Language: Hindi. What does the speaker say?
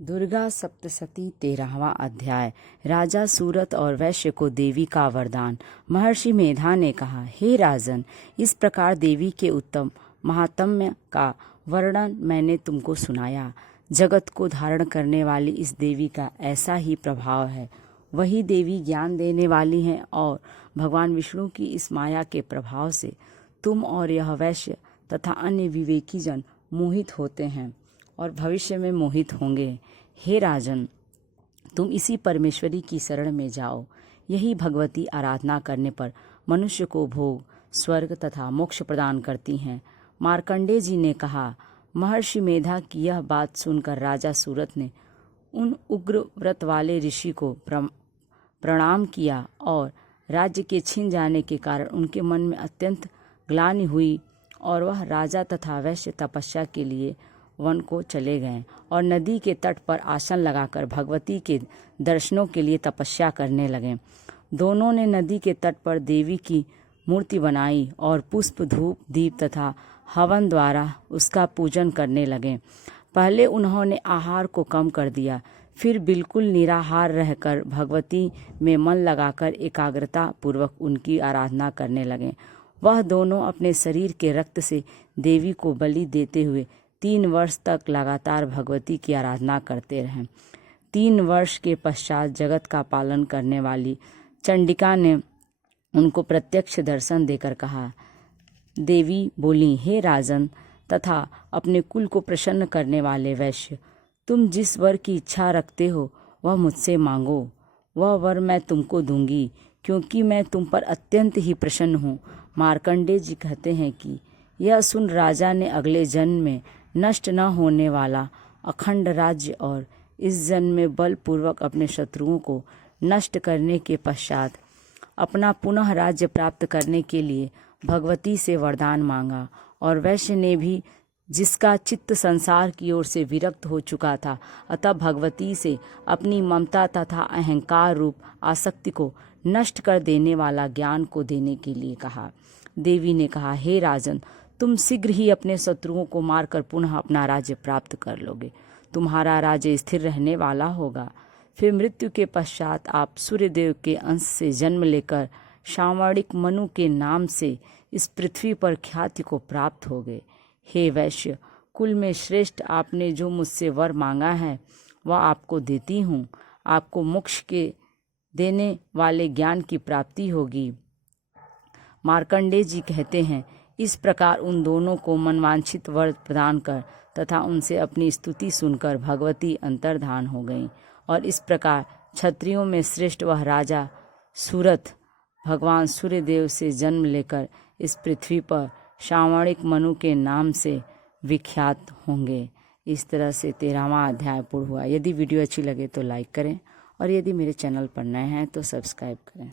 दुर्गा सप्तशती 13वां अध्याय। राजा सूरत और वैश्य को देवी का वरदान। महर्षि मेधा ने कहा, हे राजन, इस प्रकार देवी के उत्तम महात्म्य का वर्णन मैंने तुमको सुनाया। जगत को धारण करने वाली इस देवी का ऐसा ही प्रभाव है। वही देवी ज्ञान देने वाली हैं और भगवान विष्णु की इस माया के प्रभाव से तुम और यह वैश्य तथा अन्य विवेकी जन मोहित होते हैं और भविष्य में मोहित होंगे। हे राजन, तुम इसी परमेश्वरी की शरण में जाओ। यही भगवती आराधना करने पर मनुष्य को भोग, स्वर्ग तथा मोक्ष प्रदान करती हैं। मार्कंडेय जी ने कहा, महर्षि मेधा की यह बात सुनकर राजा सूरत ने उन उग्र व्रत वाले ऋषि को प्रणाम किया और राज्य के छिन जाने के कारण उनके मन में अत्यंत ग्लानि हुई और वह राजा तथा वैश्य तपस्या के लिए वन को चले गए और नदी के तट पर आसन लगाकर भगवती के दर्शनों के लिए तपस्या करने लगे। दोनों ने नदी के तट पर देवी की मूर्ति बनाई और पुष्प, धूप, दीप तथा हवन द्वारा उसका पूजन करने लगे। पहले उन्होंने आहार को कम कर दिया, फिर बिल्कुल निराहार रहकर भगवती में मन लगाकर एकाग्रता पूर्वक उनकी आराधना करने लगे। वह दोनों अपने शरीर के रक्त से देवी को बलि देते हुए 3 वर्ष तक लगातार भगवती की आराधना करते रहे। 3 वर्ष के पश्चात जगत का पालन करने वाली चंडिका ने उनको प्रत्यक्ष दर्शन देकर कहा। देवी बोली, हे राजन तथा अपने कुल को प्रसन्न करने वाले वैश्य, तुम जिस वर की इच्छा रखते हो वह मुझसे मांगो। वह वर मैं तुमको दूंगी, क्योंकि मैं तुम पर अत्यंत ही प्रसन्न हूँ। मार्कंडेय जी कहते हैं कि यह सुन राजा ने अगले जन्म में नष्ट न होने वाला अखंड राज्य और इस जन्म में बलपूर्वक अपने शत्रुओं को नष्ट करने के पश्चात अपना पुनः राज्य प्राप्त करने के लिए भगवती से वरदान मांगा। और वैश्य ने भी, जिसका चित्त संसार की ओर से विरक्त हो चुका था, अतः भगवती से अपनी ममता तथा अहंकार रूप आसक्ति को नष्ट कर देने वाला ज्ञान को देने के लिए कहा। देवी ने कहा, हे राजन, तुम शीघ्र ही अपने शत्रुओं को मारकर पुनः अपना राज्य प्राप्त कर लोगे। तुम्हारा राज्य स्थिर रहने वाला होगा। फिर मृत्यु के पश्चात आप सूर्यदेव के अंश से जन्म लेकर शावणिक मनु के नाम से इस पृथ्वी पर ख्याति को प्राप्त होगे। हे वैश्य कुल में श्रेष्ठ, आपने जो मुझसे वर मांगा है वह आपको देती हूँ। आपको मोक्ष के देने वाले ज्ञान की प्राप्ति होगी। मार्कंडेय जी कहते हैं, इस प्रकार उन दोनों को मनवांछित वर प्रदान कर तथा उनसे अपनी स्तुति सुनकर भगवती अंतर्धान हो गईं। और इस प्रकार क्षत्रियों में श्रेष्ठ वह राजा सूरत भगवान सूर्यदेव से जन्म लेकर इस पृथ्वी पर शावणिक मनु के नाम से विख्यात होंगे। इस तरह से 13वां अध्याय पूर्ण हुआ। यदि वीडियो अच्छी लगे तो लाइक करें और यदि मेरे चैनल पर नए हैं तो सब्सक्राइब करें।